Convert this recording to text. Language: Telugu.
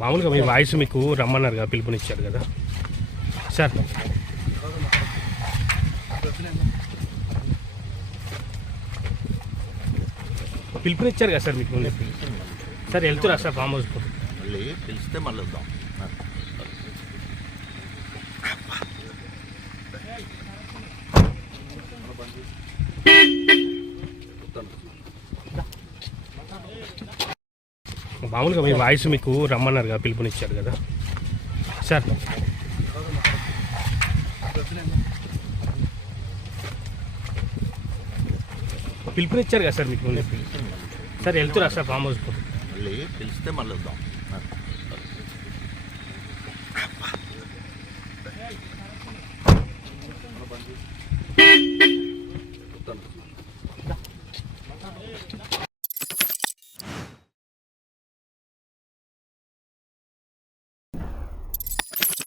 మామూలుగా మీ వాయిస్ మీకు రమ్మన్నారు కదా, పిలుపునిచ్చారు కదా సార్. పిలుపునిచ్చారు కదా సార్ మీకు సార్. వెళ్తురా సార్ ఫామ్ హౌస్కు? మళ్ళీ పిలిస్తే మళ్ళీ వద్దాం. మామూలుగా మీ వాయిస్ మీకు రమ్మన్నారు కదా, పిలుపునిచ్చారు కదా సార్. పిలుపునిచ్చారు కదా సార్ మీకు సార్. వెళ్తురా సార్ ఫామ్ హౌస్కు? మళ్ళీ పిలిస్తే మళ్ళీ వద్దాం.